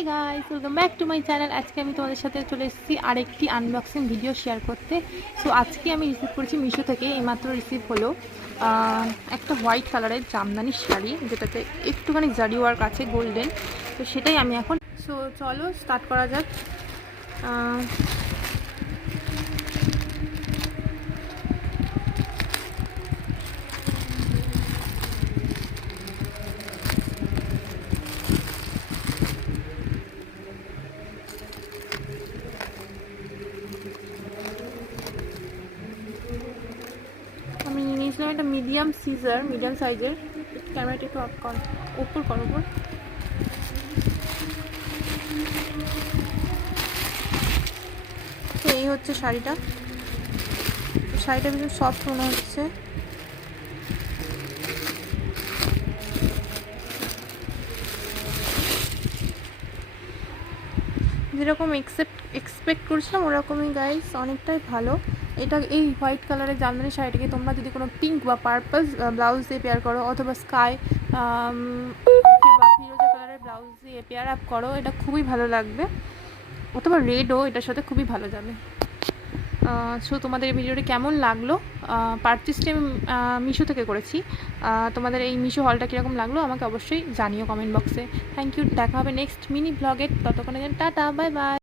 Hi guys, welcome back to my channel. আজকে আমি তোমাদের সাথে চলে এসেছি আরেকটি আনবক্সিং ভিডিও শেয়ার করতে। সো আজকে আমি রিসিভ করেছি মিশো থেকে, এইমাত্র রিসিভ হলো একটা হোয়াইট কালারের জামদানি শাড়ি, যেটাতে একটুখানি জারি ওয়ার্ক আছে গোল্ডেন। তো সেটাই আমি এখন, সো চলো স্টার্ট করা যাক। আমি নিয়েছিলাম একটা মিডিয়াম সাইজের। ক্যামেরাটা একটু অফ কর, উপর কর উপর। তো এই হচ্ছে শাড়িটা ভীষণ সফট মনে হচ্ছে। যেরকম এক্সপেক্ট করেছিলাম ওরকমই গাইস, অনেকটাই ভালো। এই হোয়াইট কালারের জামদানি শাড়িটাকে তোমরা যদি কোনো পিঙ্ক বা পার্পল ব্লাউজ দিয়ে পেয়ার করো, অথবা স্কাই বা ফিরোজা কালারের ব্লাউজ দিয়ে পেয়ার আপ করো, এটা খুবই ভালো লাগবে। অথবা রেডও এটার সাথে খুবই ভালো যাবে। সো তোমাদের এই ভিডিওটি কেমন লাগলো? পারচেসটি আমি মিশো থেকে করেছি। তোমাদের এই মিশো হলটা কীরকম লাগলো আমাকে অবশ্যই জানিও কমেন্ট বক্সে। থ্যাংক ইউ, দেখা হবে নেক্সট মিনি ব্লগে। ততক্ষণে টাটা, বাই বাই।